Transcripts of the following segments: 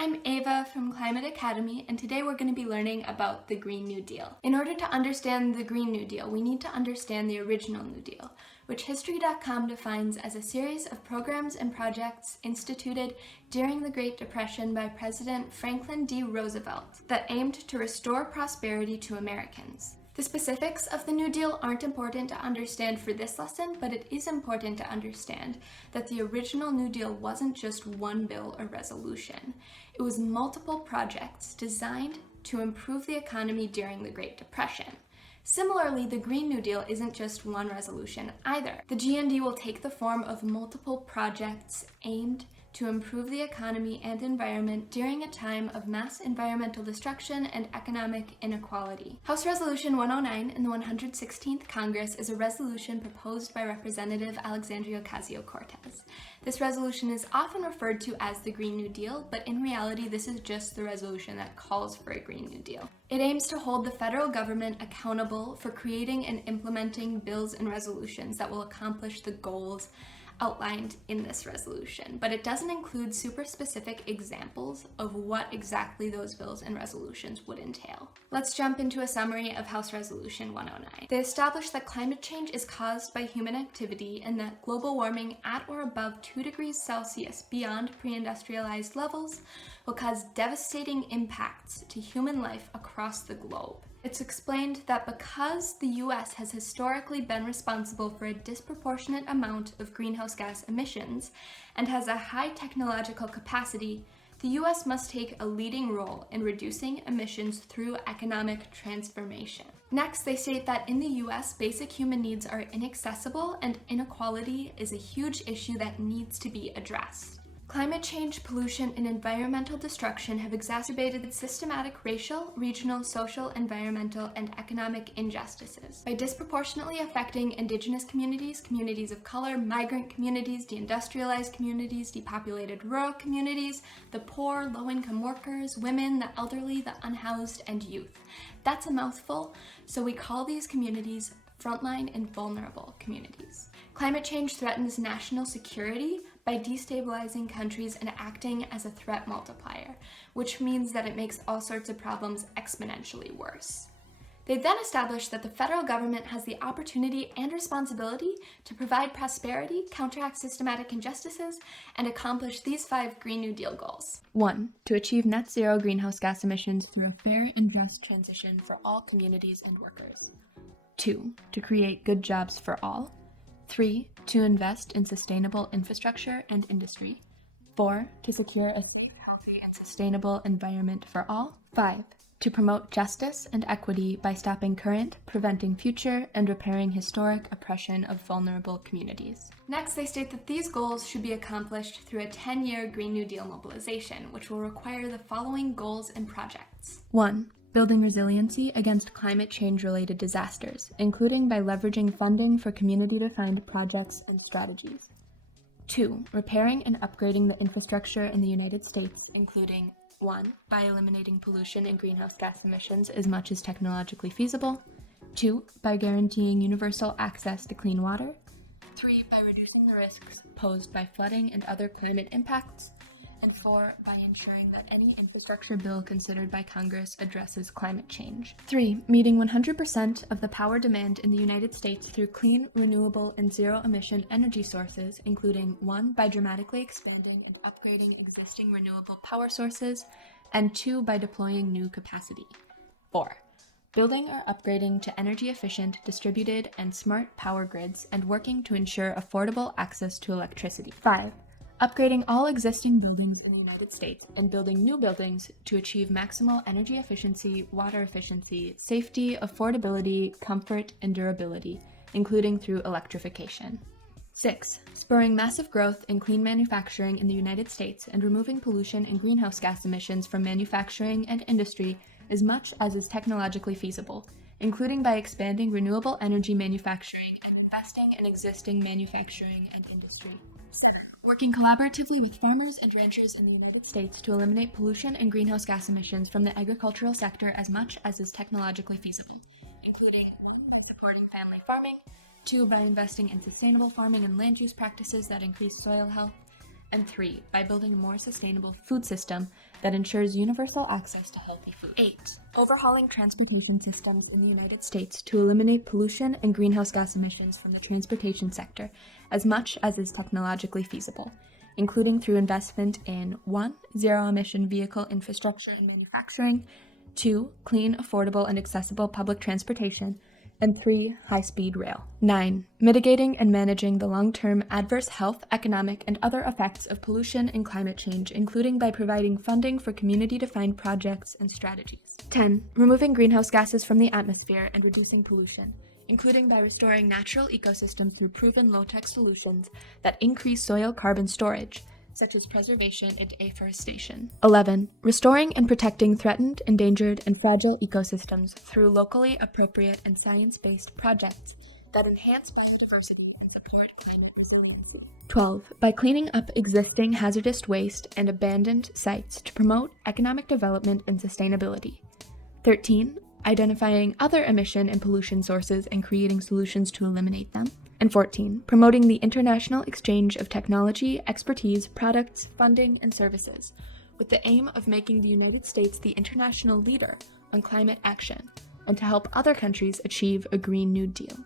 I'm Ava from Climate Academy, and today we're going to be learning about the Green New Deal. In order to understand the Green New Deal, we need to understand the original New Deal, which History.com defines as a series of programs and projects instituted during the Great Depression by President Franklin D. Roosevelt that aimed to restore prosperity to Americans. The specifics of the New Deal aren't important to understand for this lesson, but it is important to understand that the original New Deal wasn't just one bill or resolution. It was multiple projects designed to improve the economy during the Great Depression. Similarly, the Green New Deal isn't just one resolution either. The GND will take the form of multiple projects aimed to improve the economy and environment during a time of mass environmental destruction and economic inequality. House Resolution 109 in the 116th Congress is a resolution proposed by Representative Alexandria Ocasio-Cortez. This resolution is often referred to as the Green New Deal, but in reality, this is just the resolution that calls for a Green New Deal. It aims to hold the federal government accountable for creating and implementing bills and resolutions that will accomplish the goals outlined in this resolution, but it doesn't include super specific examples of what exactly those bills and resolutions would entail. Let's jump into a summary of House Resolution 109. They establish that climate change is caused by human activity and that global warming at or above 2 degrees Celsius beyond pre-industrialized levels will cause devastating impacts to human life across the globe. It's explained that because the US has historically been responsible for a disproportionate amount of greenhouse gas emissions and has a high technological capacity, the US must take a leading role in reducing emissions through economic transformation. Next, they state that in the US, basic human needs are inaccessible and inequality is a huge issue that needs to be addressed. Climate change, pollution, and environmental destruction have exacerbated systematic racial, regional, social, environmental, and economic injustices by disproportionately affecting indigenous communities, communities of color, migrant communities, deindustrialized communities, depopulated rural communities, the poor, low-income workers, women, the elderly, the unhoused, and youth. That's a mouthful, so we call these communities frontline and vulnerable communities. Climate change threatens national security by destabilizing countries and acting as a threat multiplier, which means that it makes all sorts of problems exponentially worse. They then establish that the federal government has the opportunity and responsibility to provide prosperity, counteract systematic injustices, and accomplish these 5 Green New Deal goals. 1. To achieve net zero greenhouse gas emissions through a fair and just transition for all communities and workers. 2. To create good jobs for all. 3. To invest in sustainable infrastructure and industry. 4. To secure a safe, healthy, and sustainable environment for all. 5. To promote justice and equity by stopping current, preventing future, and repairing historic oppression of vulnerable communities. Next, they state that these goals should be accomplished through a 10-year Green New Deal mobilization, which will require the following goals and projects. 1. Building resiliency against climate change-related disasters, including by leveraging funding for community-defined projects and strategies. 2. Repairing and upgrading the infrastructure in the United States, including 1. By eliminating pollution and greenhouse gas emissions as much as technologically feasible. 2. By guaranteeing universal access to clean water. 3. By reducing the risks posed by flooding and other climate impacts. And 4, by ensuring that any infrastructure bill considered by Congress addresses climate change. 3, meeting 100% of the power demand in the United States through clean, renewable, and zero-emission energy sources, including 1, by dramatically expanding and upgrading existing renewable power sources, and 2, by deploying new capacity. 4, building or upgrading to energy-efficient, distributed, and smart power grids, and working to ensure affordable access to electricity. 5, upgrading all existing buildings in the United States and building new buildings to achieve maximal energy efficiency, water efficiency, safety, affordability, comfort, and durability, including through electrification. 6. Spurring massive growth in clean manufacturing in the United States and removing pollution and greenhouse gas emissions from manufacturing and industry as much as is technologically feasible, including by expanding renewable energy manufacturing and investing in existing manufacturing and industry. 7. Working collaboratively with farmers and ranchers in the United States to eliminate pollution and greenhouse gas emissions from the agricultural sector as much as is technologically feasible, including 1. By supporting family farming, 2. By investing in sustainable farming and land use practices that increase soil health, And 3, by building a more sustainable food system that ensures universal access to healthy food. 8, overhauling transportation systems in the United States to eliminate pollution and greenhouse gas emissions from the transportation sector as much as is technologically feasible, including through investment in 1, zero-emission vehicle infrastructure and manufacturing, 2, clean, affordable, and accessible public transportation, and 3, high-speed rail. 9, mitigating and managing the long-term adverse health, economic, and other effects of pollution and climate change, including by providing funding for community-defined projects and strategies. 10, removing greenhouse gases from the atmosphere and reducing pollution, including by restoring natural ecosystems through proven low-tech solutions that increase soil carbon storage, such as preservation and afforestation. 11. Restoring and protecting threatened, endangered, and fragile ecosystems through locally appropriate and science-based projects that enhance biodiversity and support climate resilience. 12. By cleaning up existing hazardous waste and abandoned sites to promote economic development and sustainability. 13. Identifying other emission and pollution sources and creating solutions to eliminate them. And 14, promoting the international exchange of technology, expertise, products, funding, and services, with the aim of making the United States the international leader on climate action, and to help other countries achieve a Green New Deal.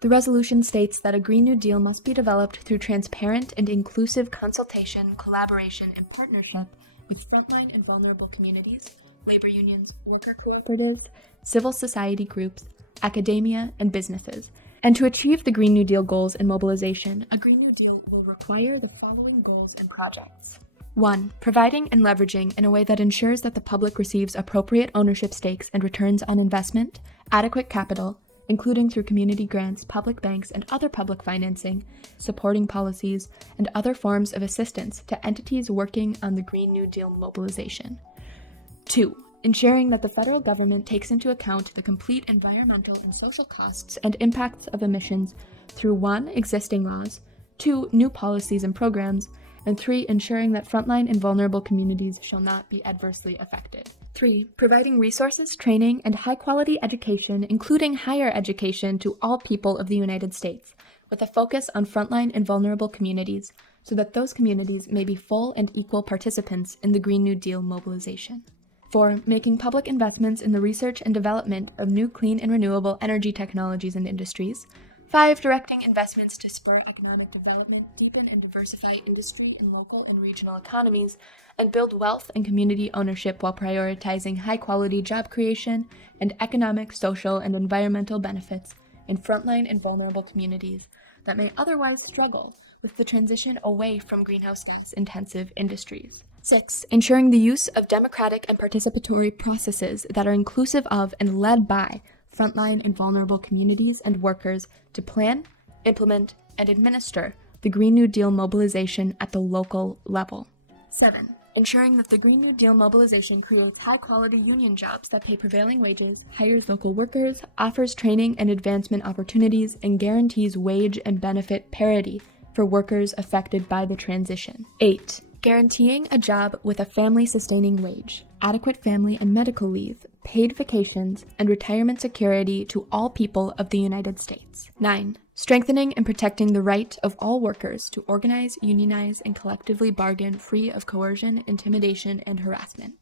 The resolution states that a Green New Deal must be developed through transparent and inclusive consultation, collaboration, and partnership with frontline and vulnerable communities, labor unions, worker cooperatives, civil society groups, academia, and businesses. And to achieve the Green New Deal goals and mobilization, a Green New Deal will require the following goals and projects. 1. Providing and leveraging in a way that ensures that the public receives appropriate ownership stakes and returns on investment, adequate capital, including through community grants, public banks, and other public financing, supporting policies, and other forms of assistance to entities working on the Green New Deal mobilization. 2. Ensuring that the federal government takes into account the complete environmental and social costs and impacts of emissions through 1. Existing laws, 2. New policies and programs, and 3. Ensuring that frontline and vulnerable communities shall not be adversely affected. 3. Providing resources, training, and high-quality education, including higher education, to all people of the United States, with a focus on frontline and vulnerable communities, so that those communities may be full and equal participants in the Green New Deal mobilization. 4. Making public investments in the research and development of new clean and renewable energy technologies and industries. 5. Directing investments to spur economic development, deepen and diversify industry in local and regional economies, and build wealth and community ownership while prioritizing high-quality job creation and economic, social, and environmental benefits in frontline and vulnerable communities that may otherwise struggle with the transition away from greenhouse gas-intensive industries. 6. Ensuring the use of democratic and participatory processes that are inclusive of and led by frontline and vulnerable communities and workers to plan, implement, and administer the Green New Deal mobilization at the local level. 7. Ensuring that the Green New Deal mobilization creates high-quality union jobs that pay prevailing wages, hires local workers, offers training and advancement opportunities, and guarantees wage and benefit parity for workers affected by the transition. 8. Guaranteeing a job with a family-sustaining wage, adequate family and medical leave, paid vacations, and retirement security to all people of the United States. 9. Strengthening and protecting the right of all workers to organize, unionize, and collectively bargain free of coercion, intimidation, and harassment.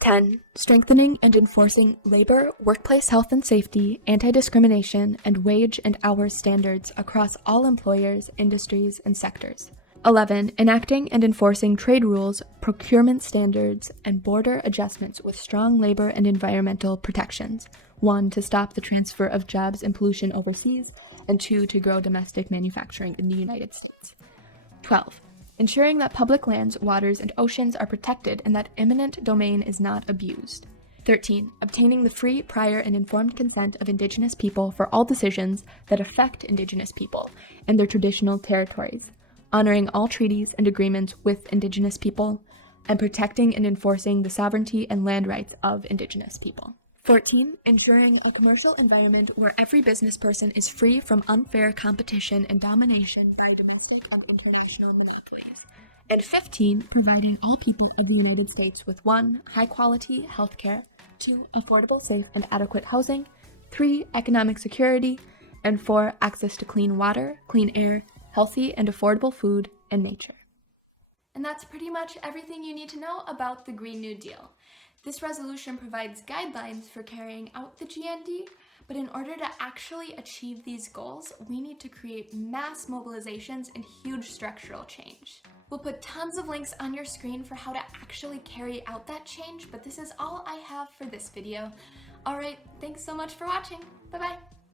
10. Strengthening and enforcing labor, workplace health and safety, anti-discrimination, and wage and hours standards across all employers, industries, and sectors. 11. Enacting and enforcing trade rules, procurement standards, and border adjustments with strong labor and environmental protections. 1. To stop the transfer of jobs and pollution overseas, and 2. To grow domestic manufacturing in the United States. 12. Ensuring that public lands, waters, and oceans are protected and that eminent domain is not abused. 13. Obtaining the free, prior, and informed consent of Indigenous people for all decisions that affect Indigenous people and their traditional territories. Honoring all treaties and agreements with Indigenous people, and protecting and enforcing the sovereignty and land rights of Indigenous people. 14. Ensuring a commercial environment where every business person is free from unfair competition and domination by domestic and international monopolies. And 15. Providing all people in the United States with 1. High-quality healthcare, 2. Affordable, safe, and adequate housing, 3. Economic security, and 4. Access to clean water, clean air, healthy and affordable food, and nature. And that's pretty much everything you need to know about the Green New Deal. This resolution provides guidelines for carrying out the GND, but in order to actually achieve these goals, we need to create mass mobilizations and huge structural change. We'll put tons of links on your screen for how to actually carry out that change, but this is all I have for this video. Alright, thanks so much for watching. Bye-bye.